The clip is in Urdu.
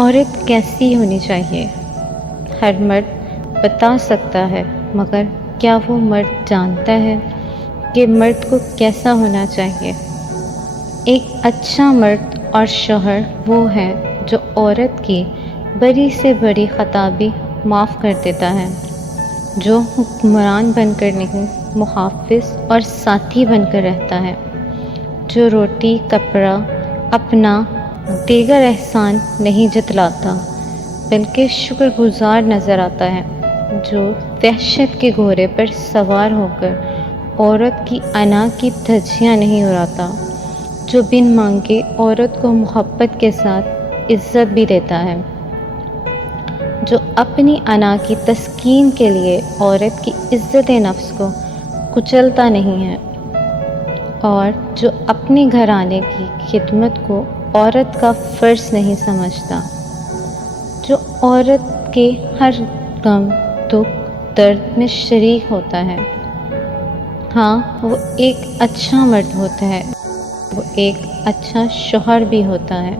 عورت کیسی ہونی چاہیے؟ ہر مرد بتا سکتا ہے، مگر کیا وہ مرد جانتا ہے کہ مرد کو کیسا ہونا چاہیے؟ ایک اچھا مرد اور شوہر وہ ہے جو عورت کی بڑی سے بڑی خطا بھی معاف کر دیتا ہے، جو حکمران بن کر نہیں، محافظ اور ساتھی بن کر رہتا ہے، جو روٹی کپڑا اپنا دیگر احسان نہیں جتلاتا بلکہ شکر گزار نظر آتا ہے، جو وحشت کے گھوڑے پر سوار ہو کر عورت کی انا کی دھجیاں نہیں اڑاتا، جو بن مانگے عورت کو محبت کے ساتھ عزت بھی دیتا ہے، جو اپنی انا کی تسکین کے لیے عورت کی عزت نفس کو کچلتا نہیں ہے، اور جو اپنے گھرانے کی خدمت کو عورت کا فرض نہیں سمجھتا، جو عورت کے ہر غم دکھ درد میں شریک ہوتا ہے۔ ہاں، وہ ایک اچھا مرد ہوتا ہے، وہ ایک اچھا شوہر بھی ہوتا ہے۔